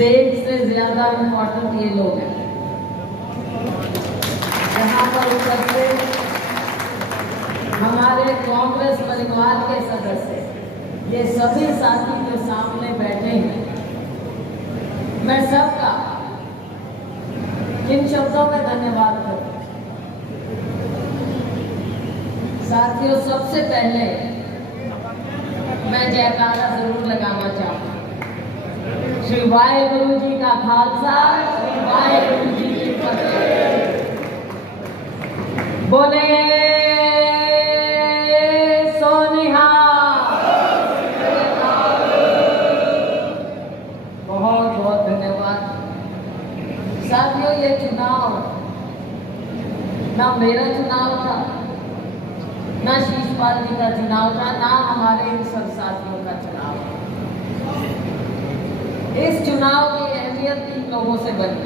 देश से ज्यादा इम्पोर्टेंट ये लोग हैं। यहाँ पर उपस्थित हमारे कांग्रेस परिवार के सदस्य, ये सभी साथी जो सामने बैठे हैं, मैं सबका इन शब्दों में धन्यवाद करता हूँ। साथियों, सबसे पहले मैं जयकारा जरूर लगाना चाहूँगा। श्री वाहेगुरु जी का खालसा, श्री वाहेगुरु जी की फतेह। बोले सोनिहा। बहुत बहुत धन्यवाद। साथियों, ये चुनाव ना मेरा चुनाव था, ना शीशपाल जी का चुनाव था, ना हमारे इन सब साथियों का चुनाव था। इस चुनाव की अहमियत 3 लोगों से बनी।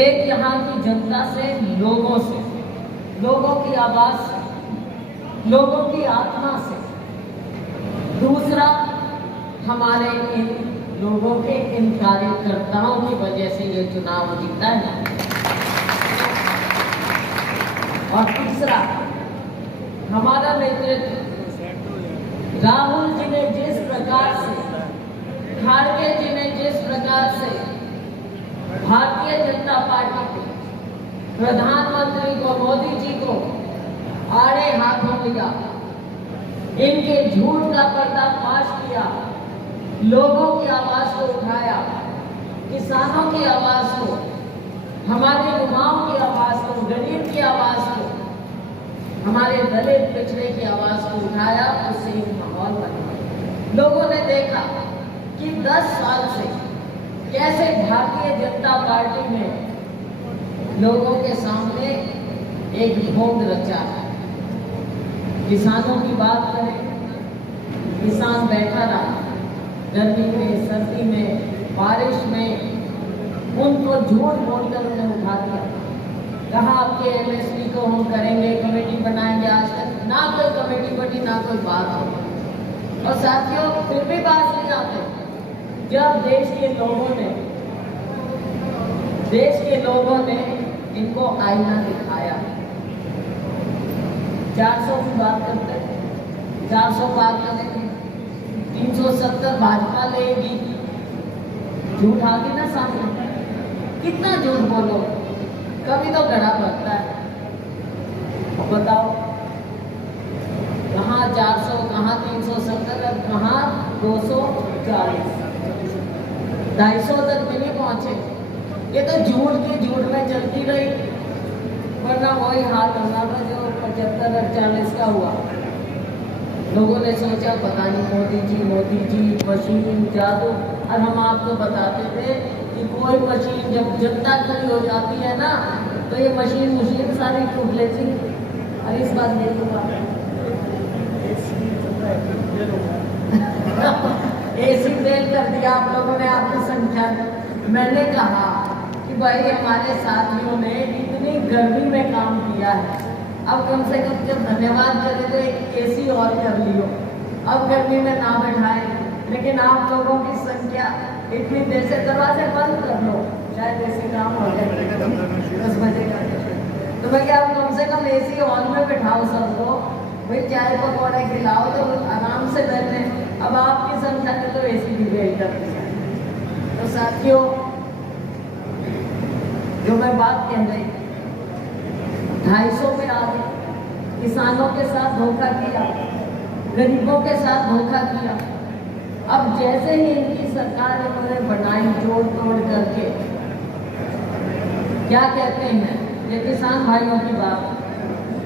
एक, यहाँ की जनता से, लोगों से, लोगों की आवाज से, लोगों की आत्मा से। दूसरा, हमारे इन लोगों के, इन कार्यकर्ताओं की वजह से ये चुनाव जीता है। और तीसरा, हमारा नेतृत्व राहुल जी ने जिस प्रकार से, खड़गे जी ने जिस प्रकार से भारतीय जनता पार्टी को, प्रधानमंत्री को, मोदी जी को आड़े हाथों लिया, इनके झूठ का पर्दाफाश किया, लोगों की आवाज को उठाया, किसानों की आवाज को, हमारे युवाओं की आवाज को, गरीब की आवाज को, हमारे दलित पिछड़े की आवाज को उठाया, उससे एक माहौल बना। लोगों ने देखा कि 10 साल से कैसे भारतीय जनता पार्टी ने लोगों के सामने एक भोग रचा है। किसानों की बात करें, किसान बैठा रहा, गर्मी में, सर्दी में, बारिश में, उनको झूठ बोलकर उन्हें उठा दिया। कहा आपके एमएसपी को हम करेंगे, कमेटी बनाएंगे। आज तक ना कोई कमेटी बनी, ना कोई बात हो। और साथियों, फिर भी बात नहीं आते। जब देश के लोगों ने इनको आईना दिखाया, 400 की बात करते, 400 पार करेंगे, 370 भाजपा लेगी, झूठ आ गई ना सामने। कितना झूठ बोलो, कभी तो गड़ा पड़ता है। बताओ, कहाँ 400, कहाँ 370, कहाँ 240, 250 तक भी नहीं पहुंचे। ये तो झूठ की झूठ में चलती रही, वरना वही हाल होना था जो 75 और 40 का हुआ। लोगों ने सोचा पता नहीं मोदी जी मशीन जादू। और हम आपको बताते थे कि कोई मशीन जब जनता खड़ी हो जाती है ना, तो ये मशीन सारी टूट लेती। और इस बार नहीं हुआ। एसी फेल कर दिया आप लोगों ने, आपकी संख्या। मैंने कहा कि भाई हमारे साथियों ने इतनी गर्मी में काम किया है, अब कम से कम जब धन्यवाद करे तो एक एसी और कर लियो, अब गर्मी में ना बैठाए। लेकिन आप लोगों की संख्या इतनी देर से, दरवाजे बंद कर लो, शायद ऐसे काम हो जाए 10 बजे का। तो मैं क्या, आप कम से कम एसी हॉल में बैठाओ सबको, भाई चाय पकौड़े खिलाओ तो आराम से बैठे। अब आपकी संख्या में तो एसी भी भेज करती है। तो साथियों, जो मैं बात कह रही, 250 पे आ गए, किसानों के साथ धोखा किया, गरीबों के साथ धोखा किया। अब जैसे ही इनकी सरकार इन्होंने बनाई जोड़ तोड़ करके, क्या कहते हैं ये किसान भाइयों की बात,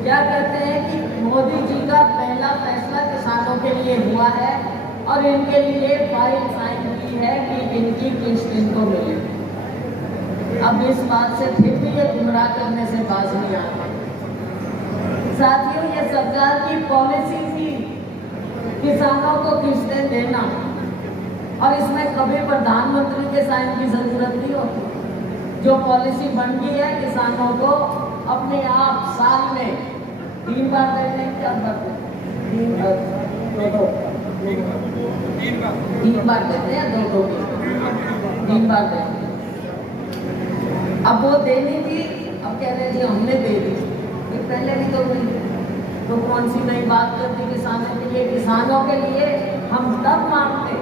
क्या कहते हैं कि मोदी जी का पहला फैसला किसानों के लिए हुआ है और इनके लिए फाइल साइन की है कि इनकी किस्त इनको मिले। अब इस बात से फिर भी ये गुमराह करने से बाज नहीं आता। साथियों, ये सरकार की पॉलिसी थी किसानों को किस्तें देना, और इसमें कभी प्रधानमंत्री के साइन की जरूरत नहीं होती। जो पॉलिसी बन गई है, किसानों को अपने आप साल में 3 बार देने, 4 बार देते हैं, 2 बार देते हैं, 2 3 बार देंगे। अब वो देनी थी, अब कह रहे जी हमने दे दी, पहले भी तो हुई, तो कौन सी नई बात करती किसानों के लिए? किसानों के लिए हम तब मांगते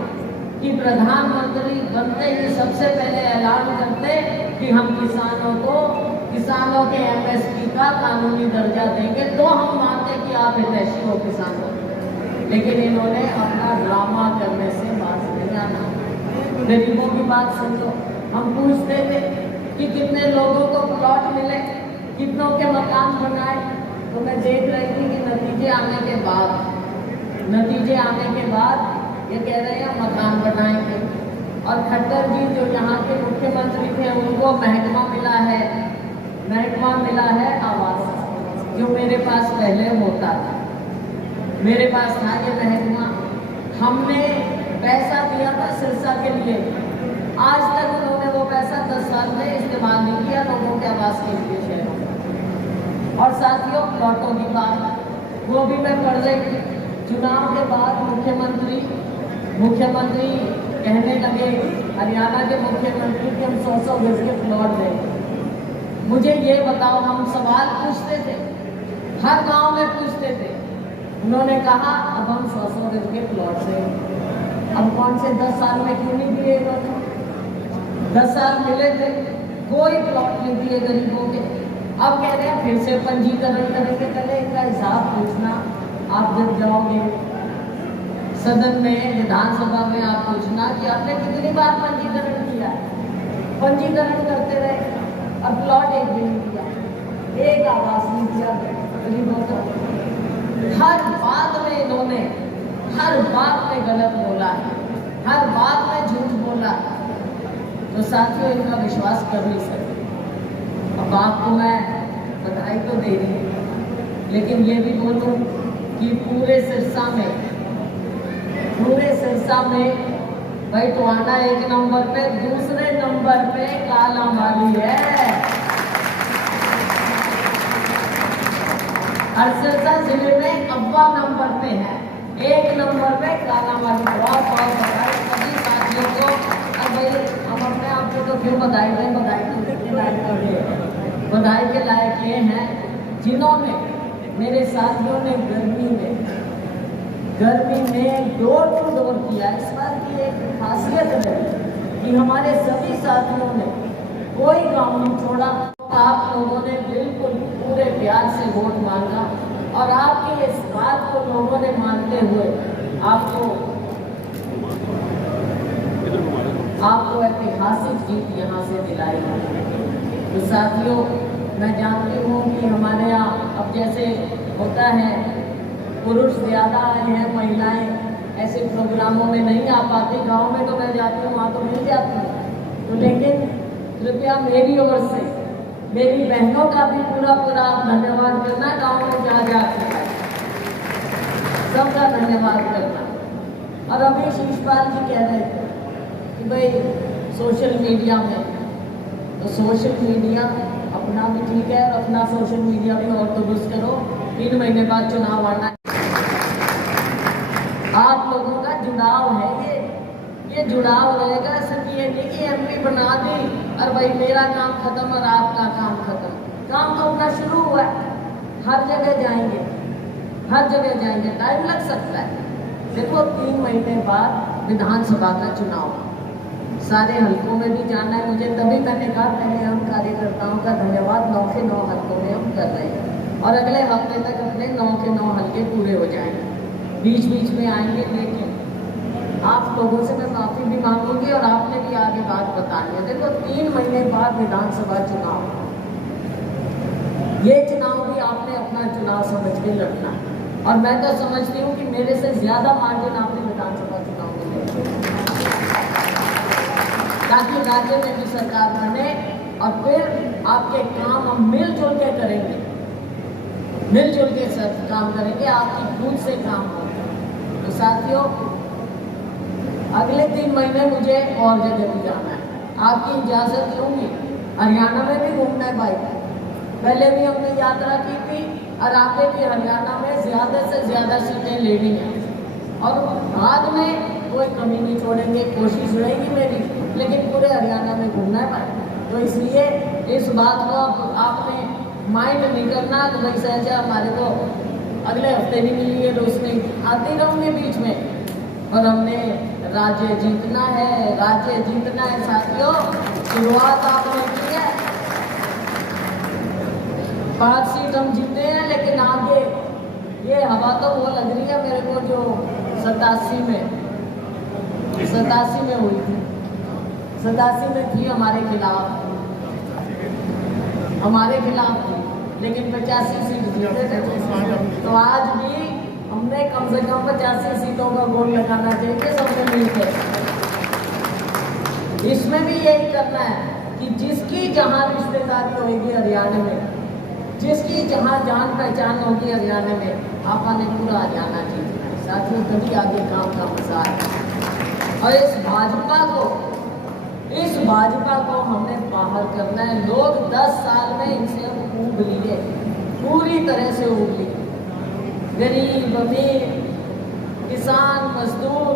कि प्रधानमंत्री बनते ही सबसे पहले ऐलान करते कि हम किसानों के एमएसपी का कानूनी दर्जा देंगे, तो हम मानते कि आप हितैषी हो किसानों। लेकिन इन्होंने अपना ड्रामा करने से बात नहीं आना। गरीबों की बात समझो। हम पूछते थे कि कितने लोगों को प्लॉट मिले, कितनों के मकान बनाए, तो मैं देख रही थी कि नतीजे आने के बाद ये कह रहे हैं मकान बनाएंगे। और खट्टर जी जो यहाँ के मुख्यमंत्री थे, उनको महकमा मिला है आवास, जो मेरे पास पहले होता था। मेरे पास था ये महकमा, हमने पैसा दिया था सिरसा के लिए, आज तक उन्होंने वो पैसा 10 साल में इस्तेमाल नहीं किया लोगों के आवास के लिए शहरों में। और साथियों, प्लॉटों की बात, वो भी मैं पढ़ रही थी। चुनाव के बाद मुख्यमंत्री कहने लगे, हरियाणा के मुख्यमंत्री कि हम 100 गज के प्लॉट देंगे। मुझे ये बताओ, हम सवाल पूछते थे, हर गांव में पूछते थे, उन्होंने कहा अब हम 100 गज के प्लॉट देंगे। अब कौन से 10 साल में क्यों नहीं दिए इन्होंने? 10 साल मिले थे, कोई प्लॉट नहीं दिए गरीबों के। अब कह रहे हैं फिर से पंजीकरण करेंगे। पहले इनका हिसाब पूछना, आप जब जाओगे सदन में, विधानसभा में, आप पूछना कि आपने कितनी बार पंजीकरण किया। पंजीकरण करते रहे, अब प्लॉट एक भी नहीं दिया, एक आवास नहीं दिया गरीबों को। हर बात में इन्होंने गलत बोला है, हर बात में झूठ बोला। तो साथियों, इनका विश्वास कर नहीं सकते। अब आपको मैं बधाई तो दे रही हूँ, लेकिन ये भी बोलूँ कि पूरे सिरसा में भाई टोहाना 1 नंबर पे, दूसरे नंबर पे कालामाली है। और सिरसा जिले में अव्वा नंबर पे है, 1 नंबर पे कालामाली। बहुत बधाई सभी साथियों को। और भाई हम अपने आप को तो क्यों बधाई दें, बधाई के लायक ये हैं जिन्होंने, मेरे साथियों ने गर्मी में डोर टू डोर किया। इस बार की एक खासियत है कि हमारे सभी साथियों ने कोई गांव नहीं छोड़ा। आप लोगों ने बिल्कुल पूरे प्यार से वोट मांगा, और आपकी इस बात को लोगों ने मानते हुए आपको ऐतिहासिक जीत यहाँ से दिलाई। तो साथियों, मैं जानती हूँ कि हमारे यहाँ अब जैसे होता है, पुरुष ज़्यादा आए हैं, महिलाएं ऐसे प्रोग्रामों में नहीं आ पाती। गांव में तो मैं जाती हूँ, वहाँ तो मिल जाती हूँ। तो लेकिन कृपया मेरी ओर से मेरी बहनों का भी पूरा धन्यवाद करना। गांव में जाके सबका धन्यवाद करना। और अभी शिषपाल जी कह रहे थे कि भाई सोशल मीडिया में, तो सोशल मीडिया अपना भी ठीक है, और अपना सोशल मीडिया भी और दुरुस्त करो। 3 महीने बाद चुनाव आना है, आप लोगों का जुड़ाव है, ये जुड़ाव रहेगा। सिर्फ ये नहीं कि एमपी बना दी और भाई मेरा काम खत्म और आपका काम खत्म। काम तो अपना शुरू हुआ है, हर जगह जाएंगे, टाइम लग सकता है। देखो 3 महीने बाद विधानसभा का चुनाव, सारे हलकों में भी जाना है मुझे। तभी मैंने कहा पहले हम कार्यकर्ताओं का धन्यवाद 9 के 9 हलकों में हम कर रहे हैं, और अगले हफ्ते तक अपने 9 के 9 हलके पूरे हो जाएंगे। बीच में आएंगे, लेकिन आप लोगों से मैं माफ़ी भी मांगूंगी, और आपने भी आगे बात बतानी है। देखो 3 महीने बाद विधानसभा चुनाव, ये चुनाव भी आपने अपना चुनाव समझ के लड़ना। और मैं तो समझती हूँ कि मेरे से ज़्यादा मार्जिन आपने विधानसभा चुनाव में ले, ताकि राज्य में भी सरकार बने, और फिर आपके काम हम मिलजुल के करेंगे, काम करेंगे, आपकी खुद से काम होगा। तो साथियों, अगले 3 महीने मुझे और जगह भी जाना है, आपकी इजाज़त लूँगी। हरियाणा में भी घूमना है बाइक, पहले भी हमने यात्रा की थी, और आगे भी हरियाणा में ज़्यादा से ज़्यादा सीटें लेनी हैं, और बाद में कोई कमी नहीं छोड़ेंगे। कोशिश रहेगी मेरी लेकिन पूरे हरियाणा में घूमना है भाई। तो इसलिए इस बात को अब आपने माइंड नहीं करना तो भाई सहजा हमारे को अगले हफ्ते भी मिली है, तो उसमें आती रहूँगी बीच में। और हमने राज्य जीतना है, राज्य जीतना है साथियों। शुरुआत आपने की है, 5 सीट हम जीते हैं, लेकिन आगे ये हवा तो वो लग रही है मेरे को जो 87 में हुई थी। 87 में थी हमारे खिलाफ थी, लेकिन 85 सीट जीते थे। तो आज भी हमने कम से कम 85 सीटों का गोल लगाना चाहिए सबसे मिलकर। इसमें भी यही करना है कि जिसकी जहां रिश्तेदारी होगी हरियाणा में, जिसकी जहां जान पहचान होगी हरियाणा में, आपा ने पूरा हरियाणा जीतना है साथियों, तभी आगे काम का मजा है। और इस भाजपा को हमने बाहर करना है। लोग 10 साल में इनसे ऊब लिए, पूरी तरह से ऊब लिए। गरीब, अमीर, किसान, मजदूर,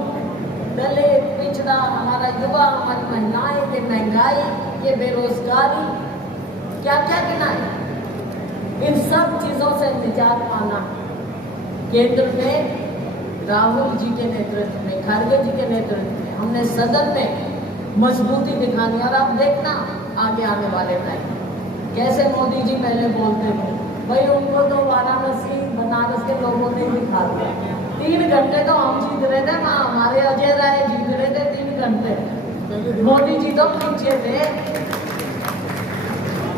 दलित, पिछड़ा, हमारा युवा, हमारी महिलाएं, ये महंगाई, ये बेरोजगारी, क्या क्या गिनाए। इन सब चीजों से निजात पाना। केंद्र में राहुल जी के नेतृत्व में, खड़गे जी के नेतृत्व में हमने सदन में मजबूती दिखानी। और आप देखना आगे आने वाले टाइम कैसे मोदी जी पहले बोलते थे, भाई उनको तो वाराणसी बनारस के लोगों ने दिखा दिया। 3 घंटे तो हम जीत रहे थे, हमारे अजय राय जीत रहे थे 3 घंटे। मोदी जी तो पीछे थे,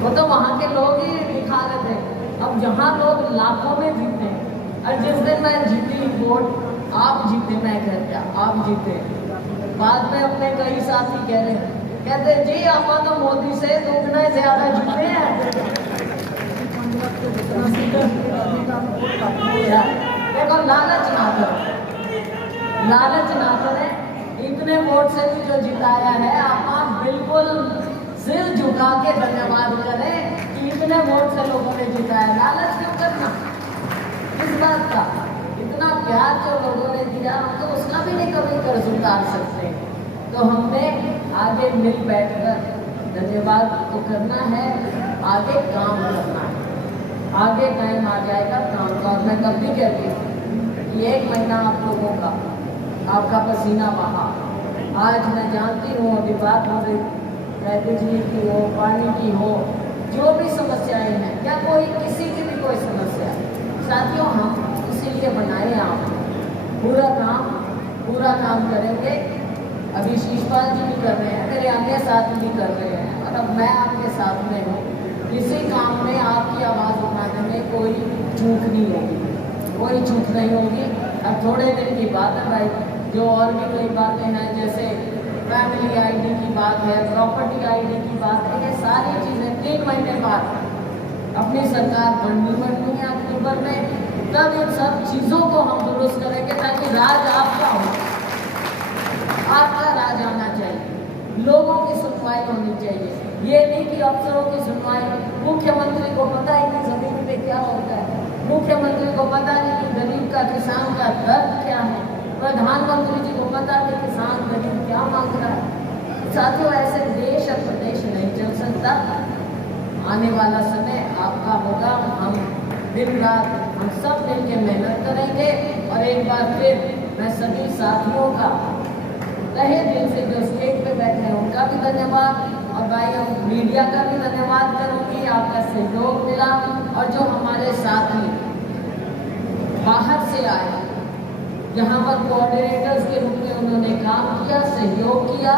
वो तो वहां के लोग ही दिखा रहे थे। अब जहां लोग लाखों में जीते, और जिस दिन मैं जीती वोट, आप जीते, मैं कह दिया आप जीते। बाद में अपने कई साथी कह रहे, कहते जी आप तो मोदी से दुगना ज्यादा जीते हैं। देखो लालच ना करें। इतने वोट से भी जो जिताया है, आप बिल्कुल सिर झुका के धन्यवाद करें कि इतने वोट से लोगों ने जिताया। लालच क्यों करना इस बात का? इतना प्यार जो लोगों ने दिया, हम तो उसका भी नहीं कभी कर्ज उतार सकते। तो हमने आगे मिल बैठकर धन्यवाद को करना है, आगे काम करना है। आगे टाइम आ जाएगा काम का। और मैं कब भी कहती हूँ कि 1 महीना आप लोगों का, आपका पसीना बहा। आज मैं जानती हूँ अभी बात हो रही है बिजली की हो, पानी की हो, जो भी समस्याएं हैं, या कोई किसी की भी कोई समस्या, साथियों हम इसीलिए बनाए आप पूरा काम करेंगे। अभी शीशपाल जी भी कर रहे हैं, मेरे अन्य साथी भी कर रहे हैं, और अब मैं आपके साथ में हूँ। इसी काम में आपकी आवाज़ उठाने में कोई चूक नहीं होगी। अब थोड़े दिन की बात है भाई, जो और भी कई बातें हैं, जैसे फैमिली आईडी की बात है, प्रॉपर्टी आईडी की बात है, ये सारी चीज़ें 3 महीने बाद अपनी सरकार बननी है अक्टूबर में। तब इन सब चीज़ों को हम दुरुस्त करेंगे ताकि राज आपका हो, आपका राज आना चाहिए, लोगों की सुनवाई होनी चाहिए। ये नहीं कि अफसरों की सुनवाई, मुख्यमंत्री को पता ही नहीं जमीन पे क्या होता है, मुख्यमंत्री को पता नहीं कि गरीब का, किसान का दर्द क्या है, प्रधानमंत्री जी को पता नहीं किसान गरीब क्या मांग रहा है। साथियों ऐसे देश और प्रदेश नहीं चल सकता। आने वाला समय आपका होगा, हम दिन रात हम सब मिलकर मेहनत करेंगे। और एक बार फिर मैं सभी साथियों का तहे दिल से, जो स्टेज पे बैठे हैं उनका भी धन्यवाद, और भाई मीडिया का भी धन्यवाद करूंगी, आपका सहयोग मिला। और जो हमारे साथी बाहर से आए, यहाँ पर कोऑर्डिनेटर्स के रूप में उन्होंने काम किया, सहयोग किया,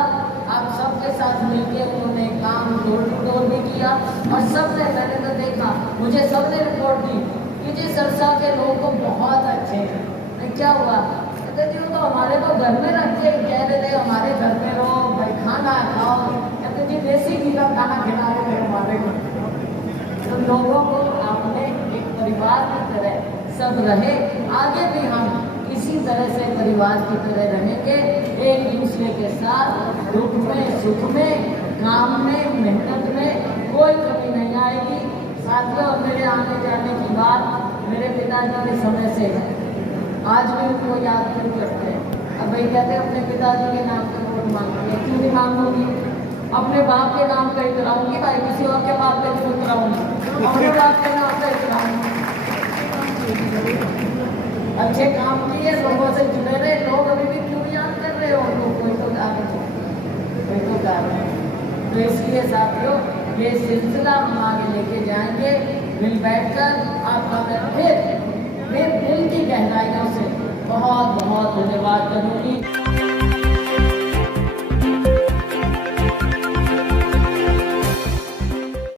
आप सबके साथ मिलकर उन्होंने काम डोर टू डोर भी किया। और सबने, मैंने तो देखा, मुझे सबने रिपोर्ट दी कि जी सरसा के लोग तो बहुत अच्छे हैं। क्या हुआ? कहते जी वो तो हमारे को घर में रख के कह रहे थे हमारे घर में रहो भाई, खाना खाओ। कहते जी देसी घी का खाना खिला रहे थे हमारे को। तो लोगों को आपने एक परिवार की तरह सब रहे, आगे भी हम इसी तरह से परिवार की तरह रहेंगे, एक दूसरे के साथ दुख में, सुख में, काम में, मेहनत में कोई कमी नहीं आएगी। साथियों मेरे आने जाने की बात मेरे पिताजी के समय से है, आज भी उनको याद क्यों करते हैं। अब भाई कहते हैं अपने पिताजी के नाम पे वोट मांगूंगी, क्यों नहीं मांगूंगी? अपने बाप के नाम पे कराऊंगी भाई, किसी और के बाप पे क्यों कराऊंगी? अपने बाप के नाम पे कराऊंगी। अच्छे काम किए, लोगों से जुड़े रहे, लोग अभी भी क्यों याद कर रहे हो? तो कोई तो कारण है। तो इसलिए साथियों ये सिलसिला हम आगे लेके जाएंगे, मिल बैठकर आपका मैं फिर दिल की गहराइयों से बहुत बहुत धन्यवाद करूंगी।